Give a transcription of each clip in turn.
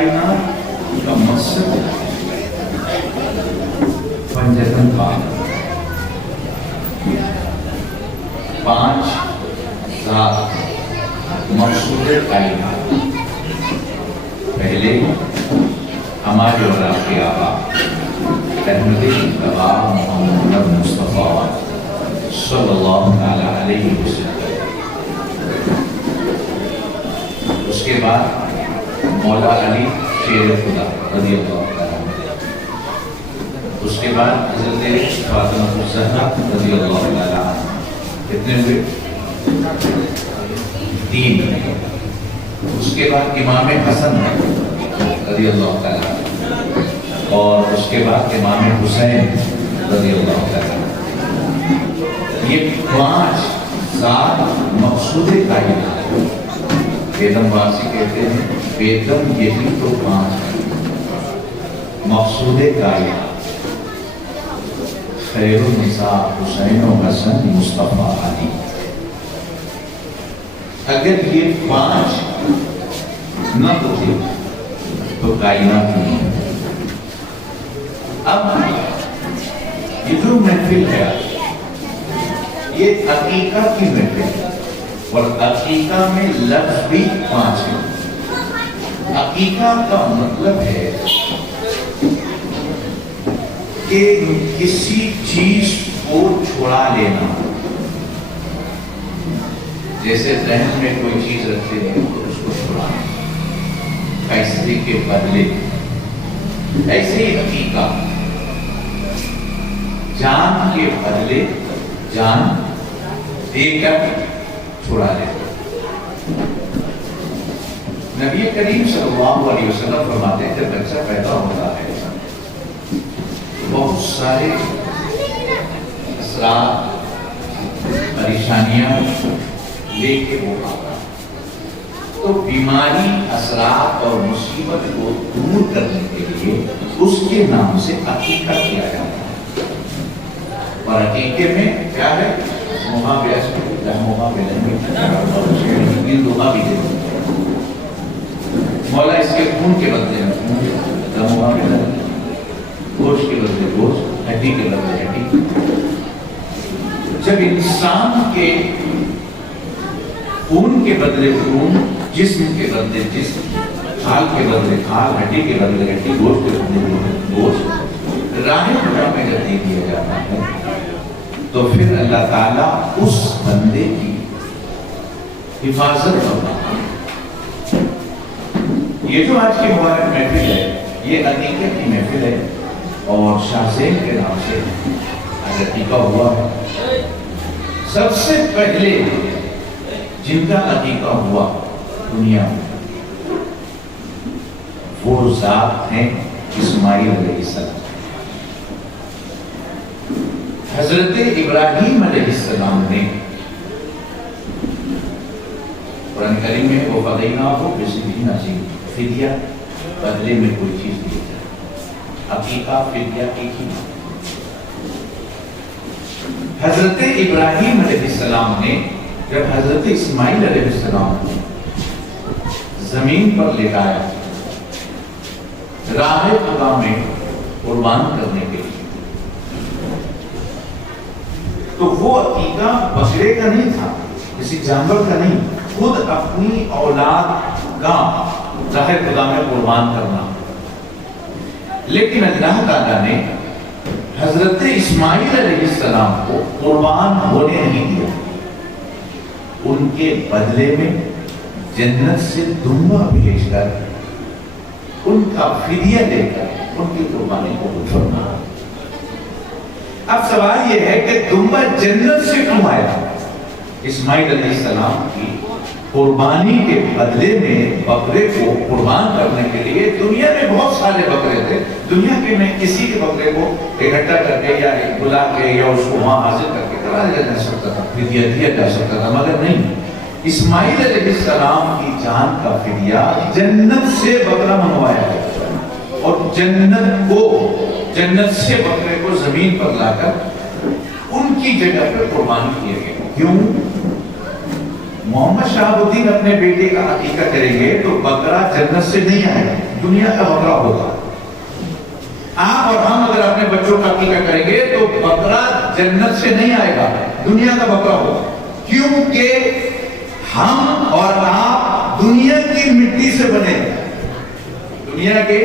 کائنات کا مقصد پنجتن پاک 5 ذات مقصود کائنات. پہلے ہمارے اور آپ کے آبا احمد مصطفیٰ محمد مصطفیٰ صلی اللہ علیہ وسلم. اس کے بعد مولا علی شیر خدا رضی اللہ عنہ. اس کے بعد حضرت فاطمہ الزہرا رضی اللہ عنہ. کتنے ہوئے؟ 3. اس کے بعد امام حسن رضی اللہ عنہ اور اس کے بعد امام حسین رضی اللہ عنہ. یہ 5 ذات مقصود کائنات. بیدم واسی کہتے ہیں بیدم یہی تو 5 مقصود کائنات. خیر النساء حسین و حسن مصطفیٰ علی. اگر یہ 5 نہ ہوتے تو کائنات نہیں. اب یہ جو محفل ہے یہ عقیقہ کی محفل ہے اور عقیقہ میں لفظ بھی 5 ہے. عقیقہ کا مطلب ہے کہ کسی چیز کو چھوڑا لینا. جیسے ذہن میں کوئی چیز رکھتے ہیں تو اس کو چھوڑانا فیصلے کے بدلے. ایسے ہی عقیقہ جان کے بدلے جان دے کر چھوڑا لیتا. نبی کریم صلی اللہ علیہ وسلم فرماتے ہیں جب بچہ پیدا ہوتا ہے بہت سارے اثرات پریشانیاں لے کے وہ آتا. تو بیماری اثرات اور مصیبت کو دور کرنے کے لیے اس کے نام سے عقیقہ کیا جاتا ہے. اور عقیقے میں کیا ہے؟ مولا اس کے خون کے بدلے گوشت کے بدلے گوشت، ہڈی کے بدلے ہڈی. جب انسان کے خون کے بدلے خون، جسم کے بدلے جسم، کھال کے بدلے کھال، ہڈی کے بدلے ہڈی، گوشت کے بدلے گوشت راہ خدا میں جب دے دیا جاتا ہے تو پھر اللہ تعالیٰ اس بندے کی حفاظت کرتا ہے. یہ جو آج کی مبارک محفل ہے یہ عقیقے کی محفل ہے اور شاہ زین کے نام سے عقیقہ ہوا ہے. سب سے پہلے جن کا عقیقہ ہوا دنیا میں وہ ذات ہیں اسماعیل علیہ السلام. حضرت ابراہیم علیہ السلام نے قرآن کریم میں وہ فدیناہ بذبح عظیم، فدیہ بدلے میں کوئی چیز دی جائے. عقیقہ فدیہ ایک ہی. حضرت ابراہیم علیہ السلام نے جب حضرت اسماعیل علیہ السلام کو زمین پر لٹایا راہ خدا میں قربان کرنے کے لیے، تو وہ عقیقہ بکرے کا نہیں تھا، کسی جانور کا نہیں، خود اپنی اولاد کا راہ خدا میں قربان کرنا. لیکن اللہ تعالیٰ نے حضرت اسماعیل علیہ السلام کو قربان ہونے نہیں دیا. ان کے بدلے میں جنت سے دمبا بھیج کر ان کا فدیہ لے کر ان کی قربانی کو اٹھانا. اب سوال یہ ہے کہ دمبا جنت سے کیوں آیا؟ اسماعیل علیہ السلام کی قربانی کے بدلے میں بکرے کو قربان کرنے کے لیے دنیا میں بہت سارے بکرے تھے. دنیا کے میں کسی کے بکرے کو اکٹھا کر کے یا بلا کے یا اس کو وہاں حاضر کر کے کرا دیا جا سکتا تھا، فدیہ دیا جا سکتا تھا، مگر نہیں. اسماعیل علیہ السلام کی جان کا فدیہ جنت سے بکرا منوایا گیا اور جنت سے بکرے کو زمین پر لا کر ان کی جگہ پر قربان کیے گئے. کیوں؟ محمد شہاب الدین اپنے بیٹے کا عقیقہ کریں گے تو بکرا جنت سے نہیں آئے گا، دنیا کا بکرا ہوگا۔ آپ اور ہم اگر اپنے بچوں کا عقیقہ کریں گے تو بکرا جنت سے نہیں آئے گا، دنیا کا بکرا ہوگا، کیونکہ ہم اور آپ دنیا کی مٹی سے بنے، دنیا کے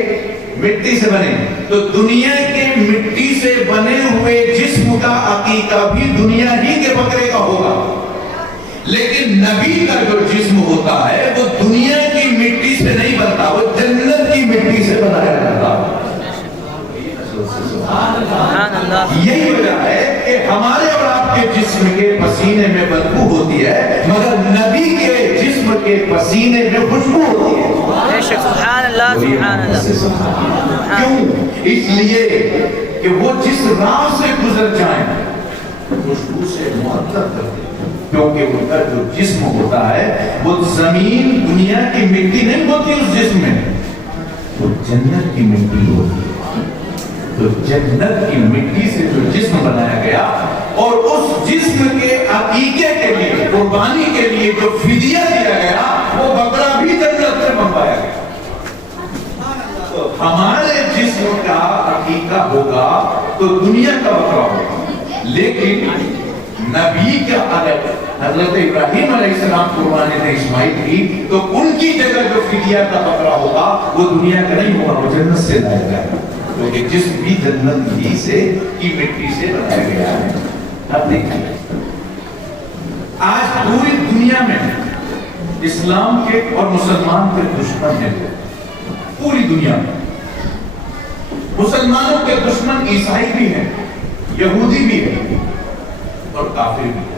مٹی سے بنے، تو دنیا کے مٹی سے بنے ہوئے جسم کا عقیقہ بھی دنیا ہی کے بکرے کا ہوگا، لیکن نبی کا جو جسم ہوتا ہے وہ دنیا کی مٹی سے نہیں بنتا، وہ جنت کی مٹی سے بنایا جاتا ہے۔ یہی وجہ ہے کہ ہمارے اور آپ کے جسم کے پسینے میں بدبو ہوتی ہے، مگر نبی کے جسم کے پسینے میں خوشبو ہوتی ہے۔ سبحان اللہ، سبحان اللہ۔ کیوں؟ اس لیے کہ وہ جس راہ سے گزر جائیں خوشبو سے معطر کرتے ہیں، کیونکہ ان کا جو جسم ہوتا ہے وہ زمین دنیا کی مٹی نہیں ہوتی، اس جسم میں وہ جنت کی مٹی ہوتی ہے۔ تو جنت کی مٹی سے جو جسم بنایا گیا اور اس جسم کے عقیقے کے لیے، قربانی کے لیے جو فدیہ دیا گیا وہ بکرا بھی جنت سے منوایا گیا۔ تو ہمارے جسم کا عقیقہ ہوگا تو دنیا کا بکرا ہوگا، لیکن نبی کا اگر حضرت ابراہیم علیہ السلام قربانی دے اسماعیل کی تو ان کی جگہ جو فدیہ کا بکرا ہوگا وہ دنیا کا نہیں ہوگا، وہ جنت سے لایا جائے گا، کیونکہ جسم بھی جنت ہی سے کی مٹی سے بنایا گیا ہے۔ اب دیکھیے آج پوری دنیا میں اسلام کے اور مسلمان کے دشمن ہیں، پوری دنیا میں مسلمانوں کے دشمن عیسائی بھی ہیں، یہودی بھی ہیں اور کافر بھی ہیں۔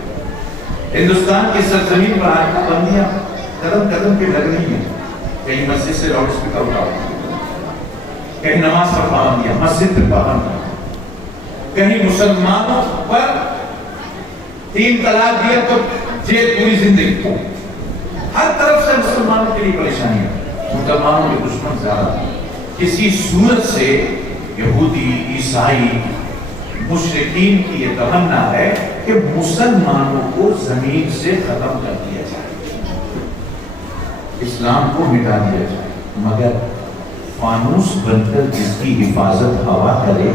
ہندوستان کی سرزمین پر آج پابندیاں قدم قدم پہ لگ رہی ہیں، کہیں مسجد سے لاؤڈ اسپیکر اٹھاؤ، کہیں نماز پر پابندیاں، مسجد پر پابندیاں، کہیں مسلمانوں پر 3 طلاق دیا تو جیل پوری زندگی، ہر طرف سے مسلمانوں کے لیے پریشانی ہے۔ مسلمانوں کے دشمن زیادہ ہیں، کسی صورت سے یہودی، عیسائی، مشرکین کی یہ تمنا ہے کہ مسلمانوں کو زمین سے ختم کر دیا جائے، اسلام کو مٹا دیا جائے، مگر فانوس بن کر جس کی حفاظت ہوا کرے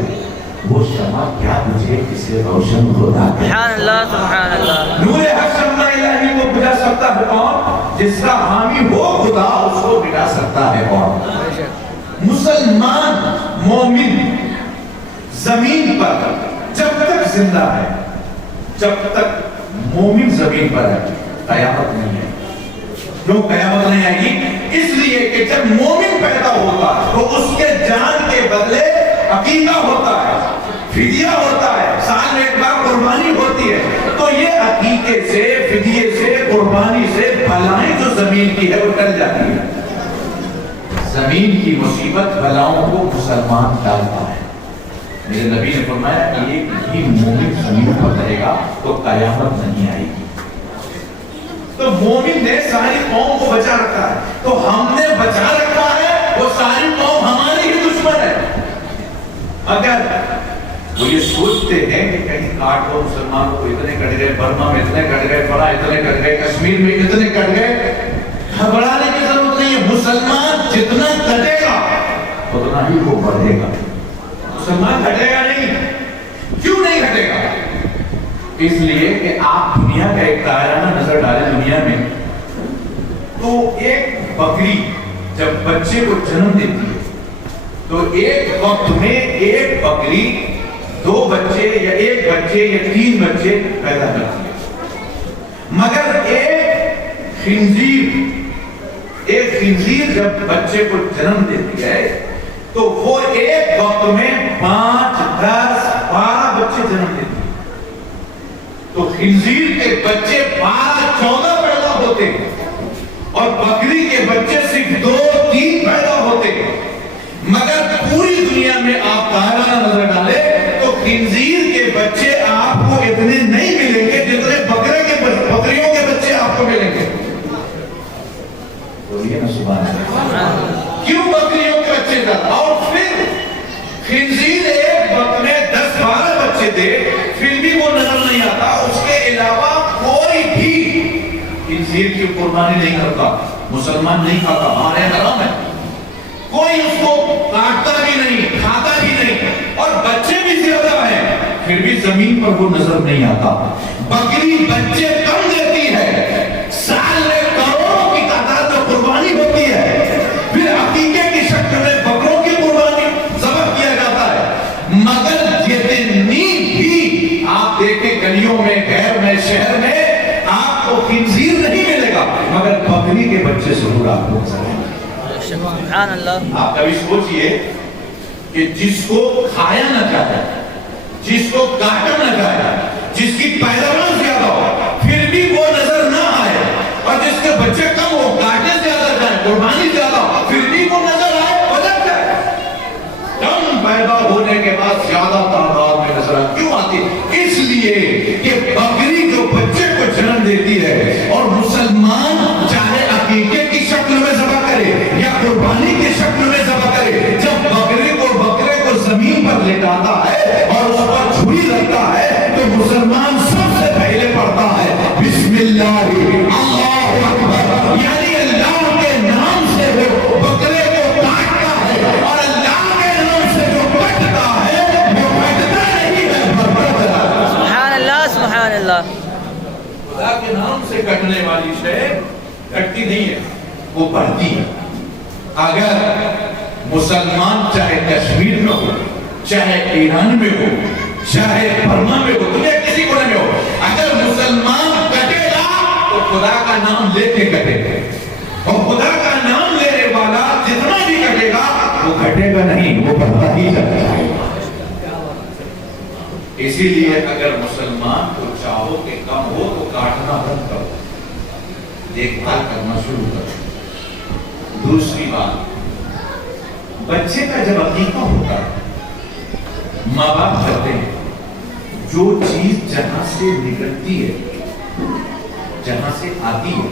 وہ شمع کیا بجھے اسے روشن خدا کرے۔ سبحان اللہ، سبحان اللہ۔ نور حق شمع الہی کو بجھا سکتا ہے کون؟ جس کا حامی ہو خدا، اس کو مٹا سکتا ہے کون؟ مسلمان مومن زمین پر جب تک زندہ ہے، جب تک مومن زمین پر ہے، قیامت نہیں ہے۔ کیوں قیامت نہیں آئے گی؟ اس لیے کہ جب مومن پیدا ہوتا ہے تو اس کے جان کے بدلے عقیقہ ہوتا ہے، فدیہ ہوتا ہے، سال میں ایک بار قربانی ہوتی ہے، تو یہ عقیقے سے، فدیے سے، قربانی سے بلائیں جو زمین کی ہے وہ ٹل جاتی ہے۔ زمین کی مصیبت بلاؤں کو مسلمان ڈالتا ہے۔ میرے نبی نے فرمایا کہ ایک ہی مومن زمین پر رہے گا تو قیامت نہیں آئے گی۔ تو مومن نے ساری قوم کو بچا رکھا ہے، تو ہم نے بچا رکھا ہے، وہ ساری قوم ہماری ہی دشمن ہے۔ اگر وہ یہ سوچتے ہیں کہ کہیں کاٹ دو مسلمانوں کو، اتنے کٹ گئے، برما میں اتنے کٹ گئے، فرا اتنے کٹ گئے، کشمیر میں اتنے کٹ گئے، گھبرانے کی ضرورت نہیں ہے۔ مسلمان جتنا کٹے گا اتنا ہی وہ بڑھے گا، مسلمان گھٹے گا نہیں۔ کیوں نہیں گھٹے گا؟ اس لیے کہ آپ دنیا کا ایک دائرہ نظر ڈالیں، دنیا میں تو ایک بکری جب بچے کو جنم دیتی ہے تو ایک وقت میں ایک بکری 2 بچے یا 1 بچے یا 3 بچے پیدا کرتی ہے، مگر ایک خنزیر جب بچے کو جنم دیتی ہے تو وہ ایک وقت میں 5، 10، 12 بچے جنم دیتی ہے۔ تو خنزیر کے بچے 12، 14 پیدا ہوتے ہیں اور بکری کے بچے صرف 2، 3 پیدا ہوتے ہیں، مگر پوری دنیا میں آپ دائرہ نظر ڈالیں تو خنزیر کے بچے آپ کو اتنے نہیں ملیں گے جتنے بکریوں کے بچے آپ کو ملیں گے۔ بولیے نا سبحان اللہ۔ کیوں بکریوں کے بچے زیادہ؟ اور پھر خنزیر ایک وقت میں 10، 12 بچے دے، پھر بھی وہ نظر نہیں آتا، اس کے علاوہ کوئی بھی خنزیر کی قربانی نہیں کرتا، مسلمان نہیں کھاتا، ہمارے حرام ہے، کوئی اس کو کاٹتا بھی نہیں، کھاتا بھی نہیں، اور بچے بھی زیادہ ہیں پھر بھی زمین پر وہ نظر نہیں آتا۔ بکری بچے کم دیتی ہے، سال میں کروڑوں کی تعداد میں قربانی ہوتی ہے، پھر عقیقے کی شکل میں بکروں کی قربانی ذبح کیا جاتا ہے، مگر یہ اتنی بھی آپ دیکھیں گلیوں میں، گھر میں، شہر میں آپ کو خنزیر نہیں ملے گا، مگر بکری کے بچے ضرور آپ کو نظر آئیں گے۔ سبحان اللہ۔ آپ کبھی سوچئے کہ جس کو کھایا نہ جائے، جس کو کاٹا نہ جائے، جس کی پیداوار زیادہ ہو پھر بھی وہ نظر نہ آئے، اور جس کے بچے کم ہو، کاٹے زیادہ جائیں، قربانی زیادہ ہو پھر بھی وہ نظر آئے، بدل جائے۔ کم پیدا ہونے کے بعد زیادہ تعداد میں نظر آئے، کیوں آتی ہے؟ اس لیے کہ بکری جو بچے کو جنم دیتی ہے، اور مسلمان چاہے عقیقے کی شکل میں ذبح کرے یا قربانی کی شکل میں ذبح کرے، جب بکری کو بکرے کو زمین پر لٹاتا ہے اور اس پر چھری رکھتا ہے تو مسلمان سب سے پہلے پڑھتا ہے بسم اللہ اللہ اکبر، یعنی اللہ کے نام سے وہ بکرے کو کاٹتا ہے، اور اللہ کے نام سے جو کٹتا ہے وہ کٹتا نہیں ہے، بربرتا ہے۔ سبحان اللہ سبحان اللہ۔ خدا کے نام سے کٹنے والی شے کٹتی نہیں ہے، وہ بڑھتی ہے۔ اگر مسلمان چاہے کشمیر میں ہو، چاہے ایران میں ہو، چاہے برما میں ہو، دنیا کسی کونے میں ہو، اگر مسلمان کٹے گا تو خدا کا نام لے کے کٹے گا، اور خدا کا نام لینے والا جتنا بھی کٹے گا وہ کٹے گا نہیں، وہ بڑھتا ہی جاتا ہے۔ اسی لیے اگر مسلمان کو چاہو کہ کم ہو تو کاٹنا بند کرو، دیکھ بھال کرنا شروع کرو۔ دوسری بات، بچے کا جب عقیقہ ہوتا ہے ماں باپ کہتے ہیں جو چیز جہاں سے نکلتی ہے، جہاں سے آتی ہے،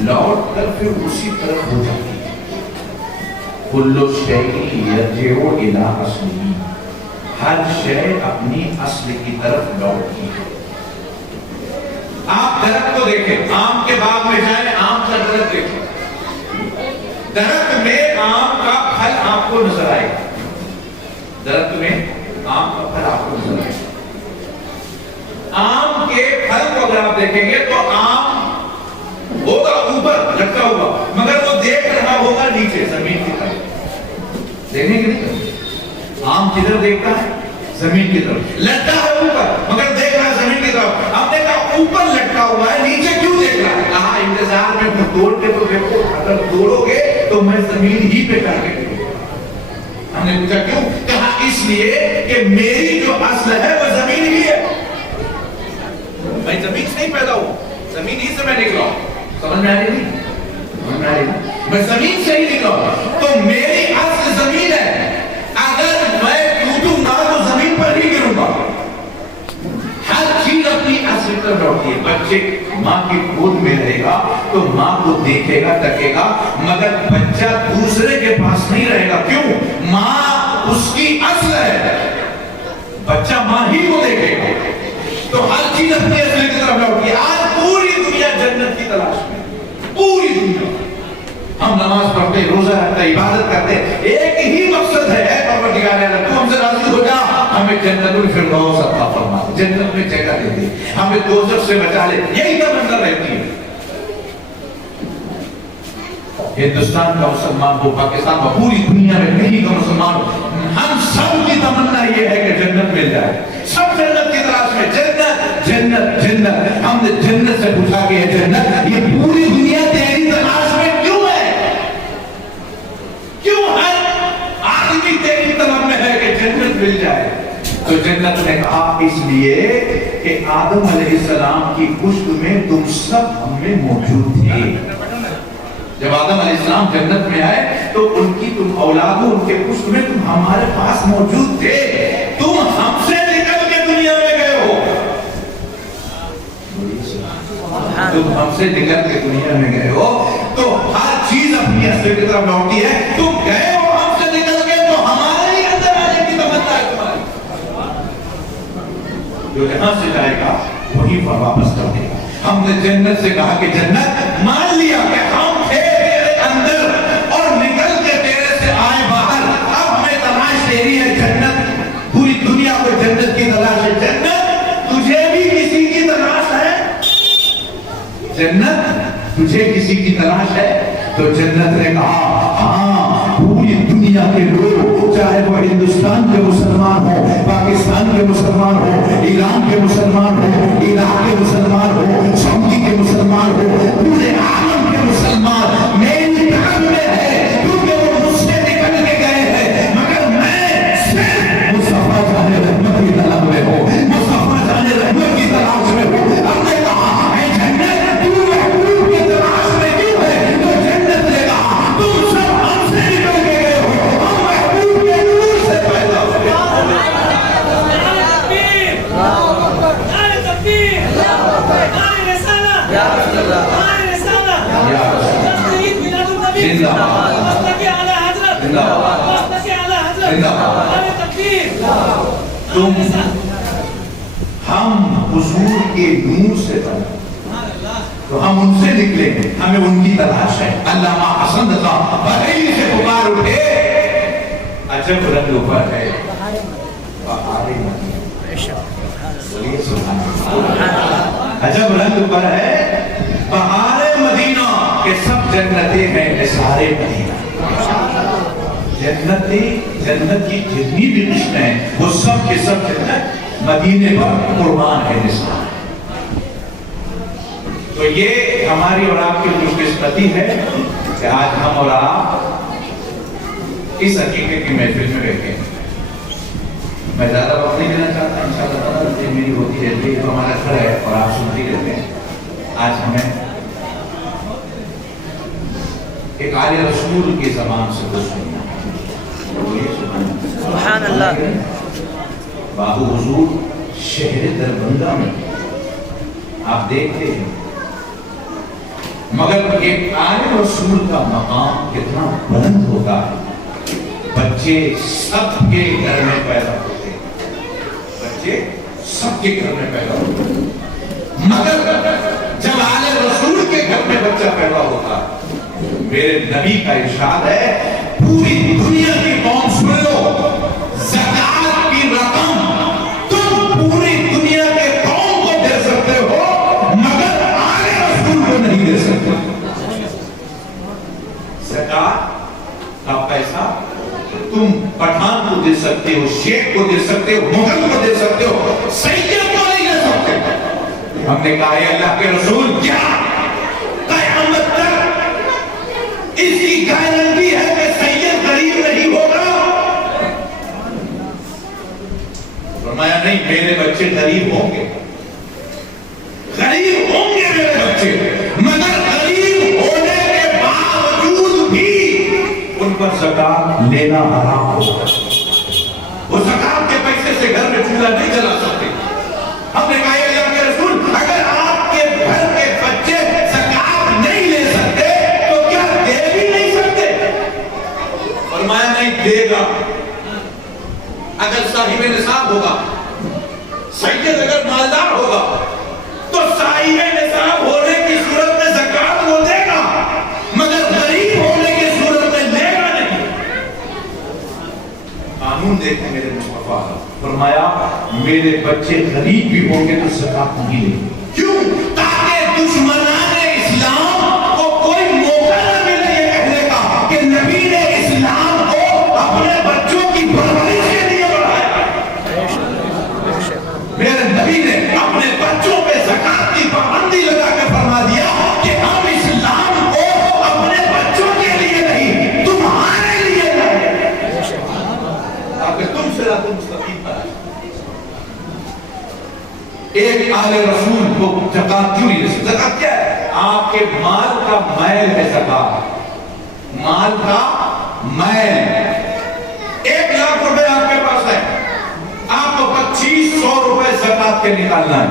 لوٹ کر پھر اسی طرف ہو جاتی ہے۔ کل شیء یرجع الی اصلہ، ہر شے اپنی اصل کی طرف لوٹتی ہے۔ آپ درخت کو دیکھیں، آم کے باغ میں جائیں، آم کا درخت دیکھیں، درخت میں آم کا پھل آپ کو نظر آئے گا، درخت میں آم کا پھل آپ کو نظر آئے گا۔ آم کے پھل کو اگر آپ دیکھیں گے تو آم ہوگا اوپر لٹکا ہوا، مگر وہ دیکھ رہا ہوگا نیچے زمین کی طرف، دیکھیں گے نہیں؟ آم کدھر دیکھتا ہے؟ زمین کی طرف، لٹکا ہے اوپر مگر دیکھ رہا ہے زمین کی طرف۔ آپ نے کہا اوپر لٹکا ہوا ہے، نیچے کیوں دیکھ رہا ہے؟ کہا انتظار میں توڑ کے تو دیکھو، اگر توڑو گے تو میں زمین ہی پہ کر کے دوں۔ ہم نے پوچھا کیوں؟ کہا اس لیے کہ میری جو اصل ہے وہ زمین ہی ہے، میں زمین سے ہی پیدا ہوں، زمین ہی سے میں نکلا ہوں۔ سمجھ میں آ رہی نہیں؟ سمجھ میں آ رہی نا؟ میں زمین سے ہی نکلا ہوں، تو میری اصل زمین ہے، اگر میں ٹوٹوں گا تو زمین پر ہی گروں گا۔ ہر چیز اپنی اصل پر لوٹتی ہے۔ بچے ماں کی گود میں رہے گا تو ماں کو دیکھے گا، تکے گا، مگر بچہ دوسرے کے پاس نہیں رہے گا۔ کیوں؟ ماں اس کی اصل ہے، بچہ ماں ہی کو دیکھے گا، تو ہر چیز اپنی اصل کی طرف لوٹتی ہے۔ آج پوری دنیا جنت کی تلاش میں، پوری دنیا، ہم نماز پڑھتے، روزہ رکھتے، عبادت کرتے، ایک ہی مقصد ہے، اے پروردگار عالم تو ہم سے راضی ہو جا، ہمیں جنت الفردوس عطا فرما، جنت میں جگہ دے دے، ہمیں دوزخ سے بچا لے، یہی تمنا رہتی ہے۔ ہندوستان کا مسلمان ہو، پاکستان کا، پوری دنیا میں کہیں کا مسلمان ہو، ہم سب کی تمنا یہ ہے کہ جنت مل جائے، سب جنت کی تلاش میں، جنت جنت جنت۔ ہم نے جنت سے پوچھا کہ یہ جنت، یہ پوری دنیا تیری تلاش میں کیوں ہے؟ کیوں ہے؟ آدمی تیری طلب میں ہے کہ جنت مل جائے۔ تو جنت نے کہا اس لیے کہ آدم علیہ السلام کی پشت میں تم سب ہم میں موجود تھے۔ جب آدم علیہ السلام جنت میں آئے تو ان کی تم اولاد ہو، ان کے پشت میں تم ہمارے پاس موجود تھے، تم ہم سے نکل کے دنیا میں گئے ہو، تم ہم سے نکل کے دنیا میں گئے ہو، تو ہر چیز اپنی اصل کی طرف لوٹتی ہے۔ تم گئے ہو ہم سے نکل کے تو ہمارے ہی اندر آنے کی تمنا ہے تمہاری، جو جہاں سے جائے گا وہیں پر واپس کر دے گا۔ ہم نے جنت سے کہا کہ جنت مان لیا کہ ہم تھے تیرے اندر اور نکل کے تیرے سے آئے باہر، اب ہمیں تلاش تیری ہے جنت، پوری دنیا کو جنت کی تلاش ہے، جنت تجھے بھی کسی کی تلاش ہے، جنت تجھے کسی کی تلاش ہے؟ تو جنت نے کہا ہاں، پوری دنیا کے لوگ، چاہے وہ ہندوستان کے مسلمان ہو، پاکستان کے مسلمان ہو، ایران کے مسلمان ہو، عراق کے مسلمان ہو، سعودی کے مسلمان ہو، پورے عالم کے مسلمان میری طرف میں ہے، کیونکہ وہ مجھ سے نکل کے گئے ہیں، مگر میں صرف مصطفیٰ جان رحمت کی طلب میں ہوں، مصطفیٰ جان رحمت کی تلاش میں ہوں۔ ہم نے کہا اے جنت، تو محبوب کی تلاش میں کیوں ہے؟ تو جنت نے کہا تم سب ہم سے نکل کے گئے ہو، ہم محبوب کے نور سے پیدا ہوئے۔ تم ہم حضور کے نور سے پیدا، تو ہم ان سے نکلے، ہمیں ان کی تلاش ہے۔ علامہ حسن رضا بریلی سے پکار اٹھے، عجب رنگ اوپر ہے بہار مدینہ، عجب رنگ اوپر ہے بہار مدینہ، کہ سب جنتیں ہیں نثار مدینہ۔ جنت کی جتنی بھی قسمیں ہیں وہ سب کے سب جنت مدینے پر قربان ہے نثار۔ تو یہ ہماری اور آپ کی خوش قسمتی ہے کہ آج ہم اور آپ اس حقیقت کی محفل میں بیٹھے ہیں۔ میں زیادہ وقت نہیں دینا چاہتا، انشاءاللہ تعالیٰ میری ہوتی رہتی ہے، ہمارا گھر ہے اور آپ سنتی رہتے ہیں۔ آج ہمیں ایک آل رسول کی زبان سے کچھ سننا سبحان اللہ۔ باہو حضور شہر دربندہ میں آپ دیکھتے ہیں، مگر ایک آل رسول کا مقام کتنا بلند ہوتا ہے۔ بچے سب کے گھر میں پیدا ہوتے ہیں، بچے سب کے گھر میں پیدا ہوتے ہیں، مگر جب آل رسول کے گھر میں بچہ پیدا ہوتا ہے، میرے نبی کا ارشاد ہے پوری دنیا کی قوم سن لو، زکات کی رقم تم پوری دنیا کے قوم کو دے سکتے ہو مگر آل رسول کو نہیں دے سکتے۔ زکات کا پیسہ تم پٹھان کو دے سکتے ہو، شیخ کو دے سکتے ہو، مغل کو دے سکتے ہو، سید کو نہیں دے سکتے۔ ہم نے کہا ہے اللہ کے رسول کیا قیامت تک اس کی گارنٹی ہے کہ سید غریب نہیں ہوگا؟ فرمایا نہیں، میرے بچے غریب ہوں گے، غریب ہوں گے میرے بچے، مگر غریب ہونے کے باوجود بھی ان پر زکات لینا حرام ہوگا۔ وہ زکات کے پیسے سے گھر میں چولہا نہیں جلا سکتے۔ ہم نے کہا اللہ کے رسول اگر آپ کے گھر کے بچے زکات نہیں لے سکتے تو کیا دے بھی نہیں سکتے؟ فرمایا نہیں، دے گا اگر صاحب نصاب ہوگا، سید اگر مالدار ہوگا تو صاحب نصاب ہونے کی صورت میں زکات وہ دے گا، مگر غریب ہونے کی صورت میں لے گا نہیں۔ قانون دیکھیں میرے مصطفیٰ، فرمایا میرے بچے غریب بھی ہوں گے تو زکات نہیں لیں گے۔ کیوں؟ تاکہ دشمنان اسلام کو کوئی موقع نہ ملے یہ کہنے کا کہ نبی نے اسلام کو اپنے بچوں کی پرورش کے لیے بڑھایا۔ میرے نبی نے اپنے بچوں پہ زکات کی پابندی لگا کے فرما دیا کہ ہم اسلام کو اپنے بچوں کے لیے نہیں تمہارے لیے لائے، تاکہ تم صراط مستقیم پر آئے۔ ایک آل رسول کو زکات کیوں نہیں؟ زکات کیا ہے؟ آپ کے مال کا میل ہے زکات، مال کا میل۔ 1,00,000 روپے آپ کے پاس ہے، آپ کو 2,500 روپے زکات کے نکالنا ہے،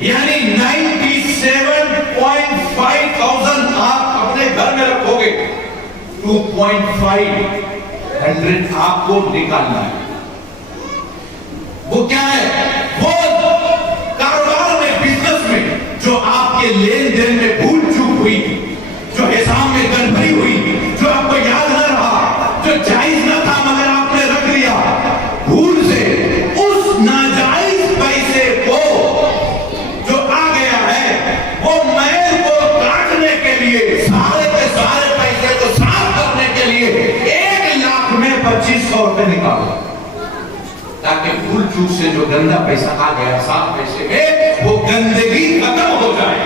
یعنی 97.5 thousand آپ اپنے گھر میں رکھو گے، 2.5 آپ کو نکالنا ہے۔ وہ کیا ہے؟ وہ کاروبار میں، بزنس میں آپ کے لین دین میں بھول چوک ہوئی، جو حساب میں گڑبڑی ہوئی، جو آپ کو یاد نہ رہا، جو جائز نہ تھا مگر آپ نے رکھ لیا بھول سے، اس ناجائز پیسے کو جو آ گیا ہے وہ میل کو کاٹنے کے لیے، سارے کے سارے پیسے کو صاف کرنے کے لیے 1,00,000 میں 2500 روپے نکالو، تاکہ بھول چوک سے جو گندا پیسہ آ گیا صاف پیسے میں وہ گندگی ختم ہو جائے۔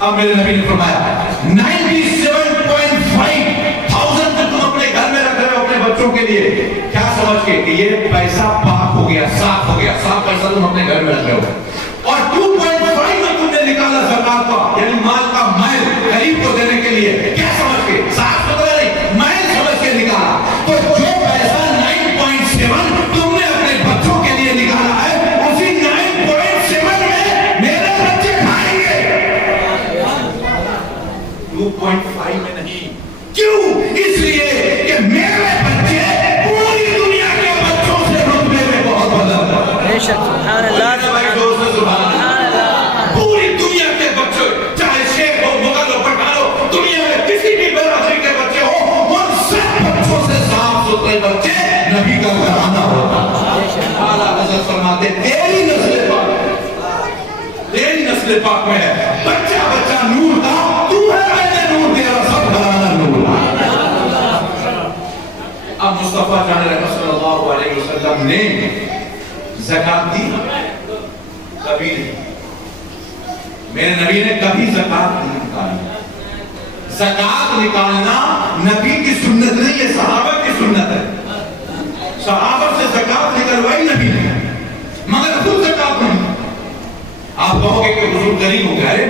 اب میرے نبی نے فرمایا 97.5 thousand تم اپنے گھر میں رکھ رہے ہو اپنے بچوں کے لیے، کیا سمجھ کے کہ یہ پیسہ پاک ہو گیا، صاف ہو گیا، صاف پیسہ تم اپنے گھر میں رکھ رہے ہو، اور 2.5 میں تم نے نکالا زکات کا، یعنی مال کا میل غریب کو دینے کے لیے، کیا سمجھ کے؟ صاف ستھرا نہیں، میل سمجھ کے نکالا۔ تو جو پیسہ 9.7 تم نے اپنے بچوں کے لیے نکالا ہے، اسی 9.7 میں میرے بچے کھائیں گے، 2.5 میں نہیں۔ کیوں؟ اس لیے کہ میرے بچے پوری دنیا کے بچوں سے رتبے میں بہت بلند ہیں۔ بے شک، سبحان اللہ، سبحان اللہ۔ پوری دنیا کے بچے، چاہے شیخ ہو، مغل ہو، پٹھان ہو، دنیا میں کسی بھی برادری کے بچے ہو، ان سب بچوں سے صاف ستھرے بچے نبی کا گھرانہ ہوتا ہے۔ اعلیٰ حضرت فرماتے تیری نسل پاک میں ہے، بچہ بچہ نور کا، تو ہے میں نے نور، تیرا سب گھرانہ نور۔ اب مصطفیٰ جان رحمت صلی اللہ علیہ وسلم نے زکات دی؟ کبھی نہیں۔ میرے نبی نے کبھی زکات نہیں نکالی۔ زکات نکالنا نبی کی سنت نہیں، یہ صحابہ کی سنت ہے۔ صحابہ سے زکات نکلوائی نبی نے، مگر خود زکات نہیں۔ آپ کہو گے کہ حضور غریب ہو گئے،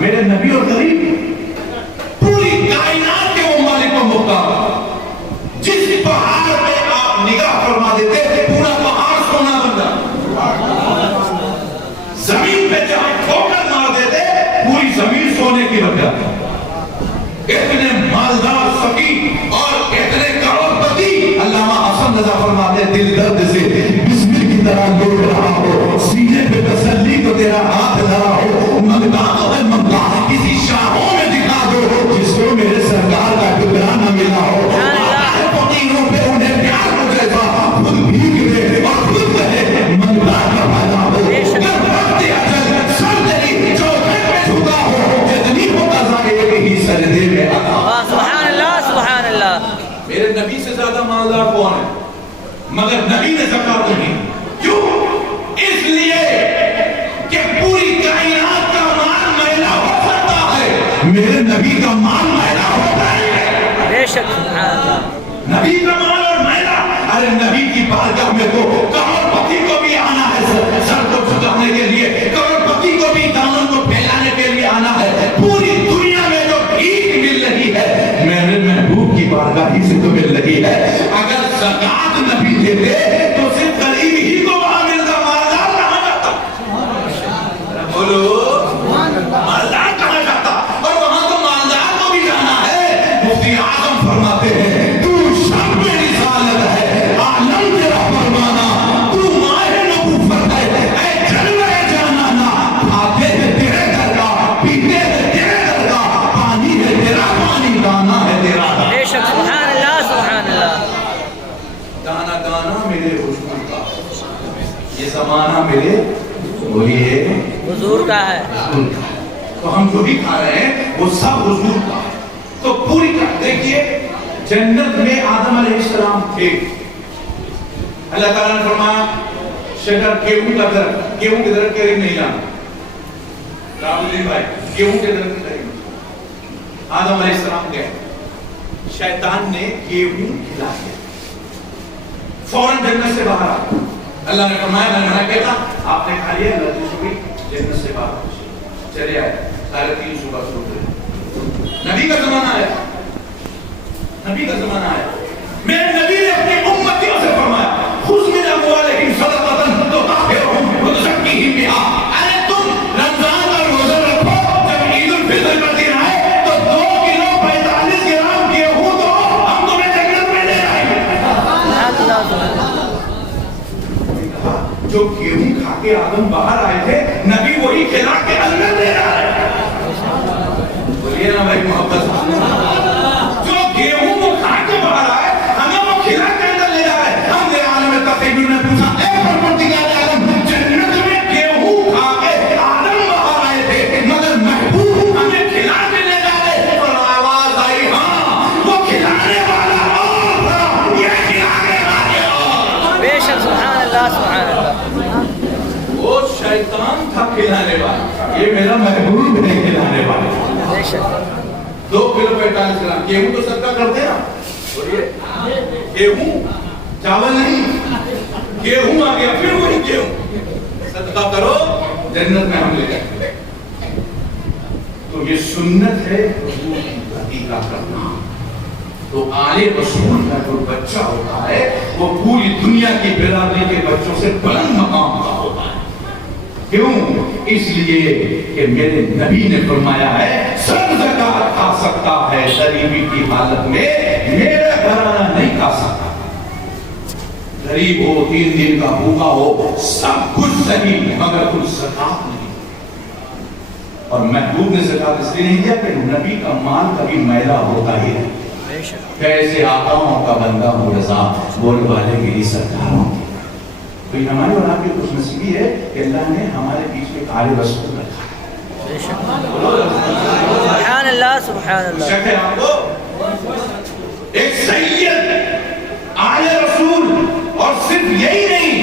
میرے نبی اور غریب، پوری کائنات کے وہ مالک و مختار، جس پہاڑ پہ آپ نگاہ فرما دیتے پورا پہاڑ سونا بن جاتا، زمین پہ جہاں ٹھوکر مار دیتے پوری زمین سونے کی بن جاتی۔ اتنے مالدار سکی اور اتنے کروڑپتی، علامہ حسن رضا فرماتے دل درد سے بسمل کی طرح لوٹ رہا ہو، سینے پہ تسلی کو تیرا ہاتھ دھرا ہو، منگتا تو ہے منگتا کسی شاہوں میں دکھا دو جس کو میرے سرکار کا ٹکرانا ملا ہو، فقیروں پہ انہیں پیار ہو جیسا خود بھیگ دے اور خود کہے منگتا کا بھلا ہو، جب وقت اجل سر تیری چوکھٹ پہ جھکا ہو، جتنی ہو قضا ایک ہی سجدے میں عطا۔ سبحان اللہ، سبحان اللہ۔ میرے نبی سے زیادہ مالدار کون ہے؟ مگر نبی نے زکات نہیں۔ کیوں؟ اس لیے کہ پوری کائنات کا مال میلا ہو سکتا ہے، میرے نبی کا مال میلا ہوتا ہے۔ بے شک، سبحان اللہ۔ نبی کا مال اور میلا، ارے نبی کی بارگاہ میں تو کروڑپتی کو بھی آنا ہے سر کو جھکانے کے لیے، کروڑپتی کو بھی دامن کو پھیلانے کے لیے آنا ہے۔ پوری دنیا میں جو بھیک مل رہی ہے میرے محبوب کی بارگاہ ہی سے تو مل رہی ہے۔ اگر زکات نبی دیتے تو صرف غریب ہی کو وہاں ملتا، مالدار کہاں جاتا؟ بولو، مالدار کہاں جاتا؟ اور وہاں تو مالدار کو بھی جانا ہے۔ مفتی اعظم فرماتے ہیں تو شب میں رسالت ہے، عالم تیرا فرمانا، تو ماہ نبوت ہے، اے جلوہ جانانا، کھاتے ہیں تیرے گھر کا، پیتے ہیں تیرے گھر کا، پانی ہے تیرا پانی، دانا ہے تیرا دانا۔ بے شک، سبحان اللہ، سبحان اللہ۔ دانا دانا میرے حضور کا، یہ زمانہ میرے وہی ہے حضور کا ہے۔ حضور کا، تو ہم جو بھی کھا رہے ہیں وہ سب حضور کا۔ تو پوری دیکھیے جنت میں آدم علیہ السلام تھے، اللہ تعالیٰ نے فرمایا شجر گیہوں کا درخت، گیہوں کے درخت کے قریب نہیں جانا، رام الدین بھائی گیہوں کے درخت کے قریب۔ آدم علیہ السلام گئے، شیطان نے گیہوں کھلا دیا، فوراً جنت سے باہر آ گیا۔ اللہ نے فرمایا میں نے منع کیا تھا، آپ نے کھا لیا، اللہ کی جنت سے باہر چلے آئے، 3:30 صبح سو گئے۔ نبی کا زمانہ آیا، نبی کا زمانہ آیا، میرے نبی نے اپنی امتیوں سے فرمایا خذ من اموالہم صدقۃ تطہرہم وتزکیہم بہا۔ ارے تم رمضان کا روزہ رکھو، جب عید الفطر کا دن آئے تو 2 کلو 45 گرام گیہوں دو، ہم تمہیں جنت میں لے آئیں گے۔ جو گیہوں کھا کے آدم باہر آئے تھے، نبی وہی کھلا کے اندر لے رہا کھلانے والا، یہ میرا محبوب ہے کھلانے والا۔ 2 کلو 45 گرام گیہوں تو صدقہ کرتے ہیں نا، گیہوں چاول نہیں، گیہوں آ گیا، پھر وہی گیہوں صدقہ کرو، جنت میں ہم لے جائیں گے۔ تو یہ سنت ہے حضور کی عقیقہ کرنا۔ تو آل رسول کا جو بچہ ہوتا ہے وہ پوری دنیا کی برادری کے بچوں سے بلند مقام کا ہوتا ہے۔ کیوں؟ اس لیے کہ میرے نبی نے فرمایا ہے سب زکات کھا سکتا ہے غریبی کی حالت میں، میرا گھرانہ نہیں کھا سکتا۔ غریب ہو، 3 دن کا بھوکا ہو، سب کچھ صحیح مگر کچھ زکات نہیں۔ اور محبوب نے زکات اس لیے نہیں دیا کہ نبی کا مال کبھی میلا ہوتا ہی ہے۔ کیسے آقاؤں کا بندہ ہوں رضا، بول والے میری سرکاروں کی۔ تو یہ ہماری اور آپ کی خوش نصیبی ہے کہ اللہ نے ہمارے بیچ میں آل رسول رکھا ہے۔ سبحان اللہ سبحان اللہ۔ شک ہے آپ کو؟ ایک سید آل رسول، اور صرف یہی نہیں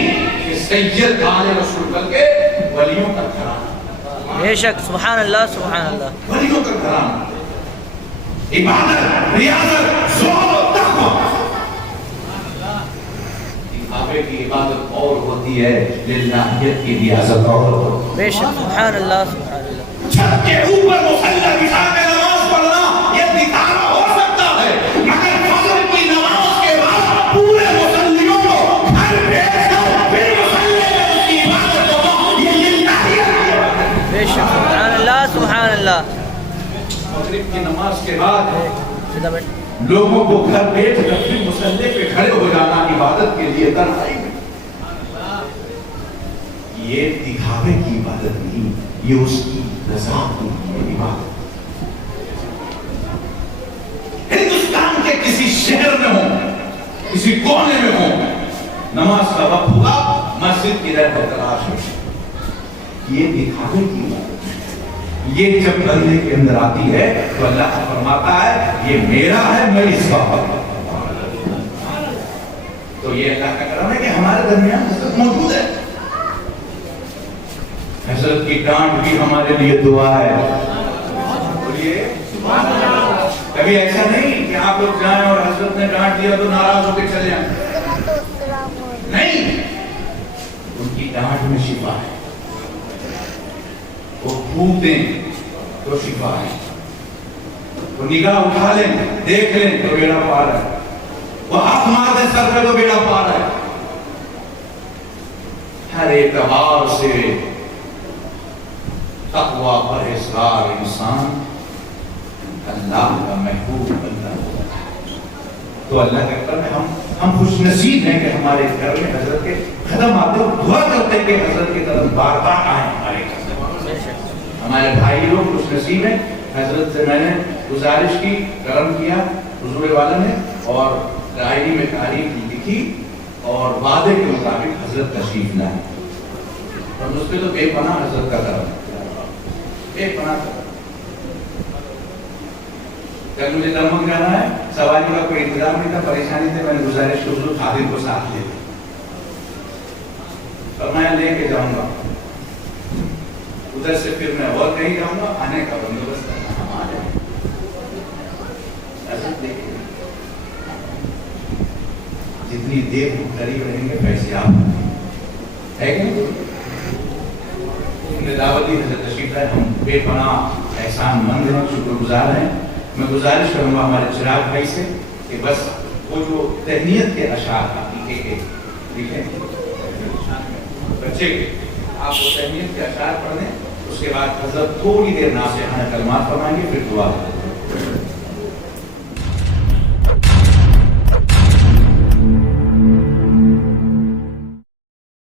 کہ سید آل رسول بلکہ ولیوں کا گھرانہ۔ بے شک، سبحان اللہ سبحان اللہ۔ ولیوں کا گھرانہ، عبادت، ریاضت، زہد و تقوی۔ دکھاوے کی عبادت اور ہوتی ہے، للہیت کی ریاضت اور ہوتی ہے۔ بے شک، سبحان اللہ سبحان اللہ۔ چھت کے اوپر مصلی بچھا کے نماز پڑھنا یہ دکھاوا ہو سکتا ہے، مگر فجر کی نماز کے بعد پورے مصلیوں کو گھر بھیج کر پھر مصلی میں اس کی عبادت کرنا، یہ للہیت ہے۔ بے شک، سبحان اللہ سبحان اللہ۔ مغرب کی نماز کے بعد لوگوں کو گھر بھیج کر پھر مصلی پہ کھڑے ہو جانا عبادت کے لیے تنہائی میں، یہ دکھاوے کی عبادت نہیں، یہ اس کی رضا کی عبادت۔ ہندوستان کے کسی شہر میں ہوں، کسی کونے میں ہوں، نماز کا وقت ہوا، مسجد کی رہ پر تلاش ہو، یہ دکھاوے کی عبادت۔ یہ جب بندے کے اندر آتی ہے تو اللہ فرماتا ہے یہ میرا ہے، میں اس کا حق۔ تو یہ اللہ کا کرم ہے کہ ہمارے درمیان حضرت موجود ہے۔ حضرت کی ڈانٹ بھی ہمارے لیے دعا ہے۔ بولیے کبھی ایسا نہیں کہ آپ لوگ جائیں اور حضرت نے ڈانٹ دیا تو ناراض ہو کے چلے جائیں، نہیں، ان کی ڈانٹ میں شفا ہے۔ وہ پھونک دیں تو شفا ہے، وہ نگاہ اٹھا لیں دیکھ لیں تو بیڑا پار ہے، وہ ہاتھ مار دیں سر پہ تو بیڑا پار ہے۔ ہر اعتبار سے تقوی پرہیزگار انسان اللہ کا محبوب بندہ ہوتا ہے۔ تو اللہ کا کرم ہے، ہم خوش نصیب ہیں کہ ہمارے گھر میں حضرت کے قدم آتے اور دعا کرتے ہیں کہ حضرت کی طرف بار بار آئیں ہمارے گھر۔ ہمارے بھائی لوگ خوش نصیب ہیں، حضرت سے میں نے گزارش کی، کرم کیا حضور والا نے، اور ڈائری میں تاریخ لکھی اور وعدے کے مطابق حضرت تشریف لائے، اور اس پہ تو بے پناہ حضرت کا کرم، بے پناہ کرم۔ جب مجھے درمک جانا ہے، سواری کا کوئی انتظام نہیں تھا، پریشانی تھی، میں نے گزارش کی حضور خادم کو ساتھ لے لیا، اور میں لے کے جاؤں گا، ادھر سے پھر میں اور کہیں جاؤں گا، آنے کا بندوبست کرنا، ہم آ جائیں گے۔ حضرت دیکھیں جتنی دیر ہم قریب رہیں گے پیسے آپ ہے کہ دعوت دی، حضرت تشریف لائے، ہم بے پناہ احسان مند ہیں، شکر گزار ہیں۔ میں گزارش کروں گا ہمارے چراغ بھائی سے کہ بس وہ جو تہنیت کے اشعار عقیقے کے لکھیں بچے کے، آپ وہ تہنیت کے اشعار پڑھ دیں، اس کے بعد حضرت تھوڑی دیر ناصحانہ کلمات فرمائیں گے، پھر دعا